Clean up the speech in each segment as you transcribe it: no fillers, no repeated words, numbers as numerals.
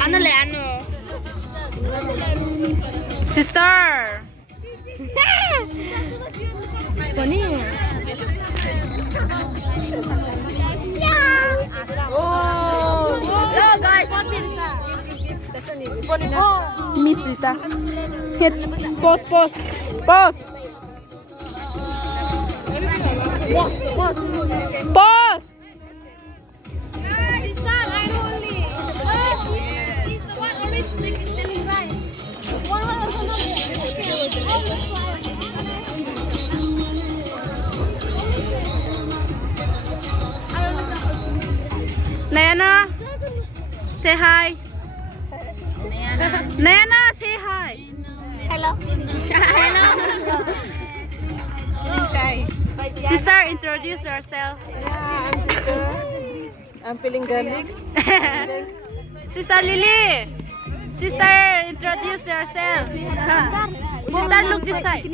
Ano le, ano? Sister! Funny. Oh! Hello guys! Miss Rita. Hit. Pause, pause. Pause! Pause! Nayana, say hi. Nayana, say hi. Hello. Hello. Sister, introduce yourself. I'm sister. I'm feeling garlic. Sister Lily. Sister, introduce yourself. Sister, look this side.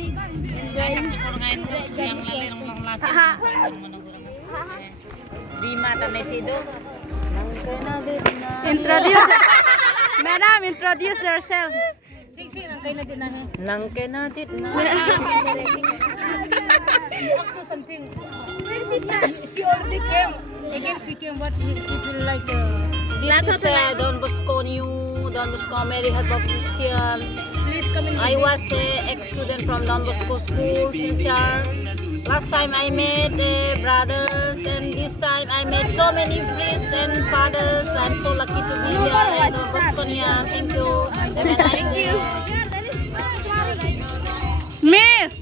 Introduce. Madam, introduce yourself. Nangkay na dit na. Something. She already came. Again, she came. What she feel like? This is Don Bosco New, Don Bosco Mary Help of Christian. Please come in. I was an ex-student from Don Bosco School, Silchar. Last time I met brothers, and this time I met so many priests and fathers. I'm so lucky to be here at Don Bosco New. Thank you. Thank you. Miss.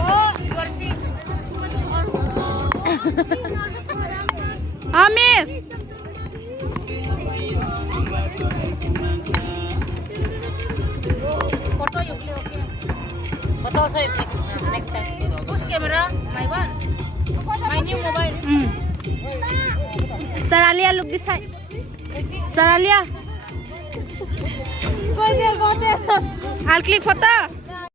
Oh, you are sick. Miss. Photo you play, okay? But also you click next time. Whose camera? My one. My new mobile. Sister Alia, look this side. Sister Alia. Go there, go there. I'll click photo.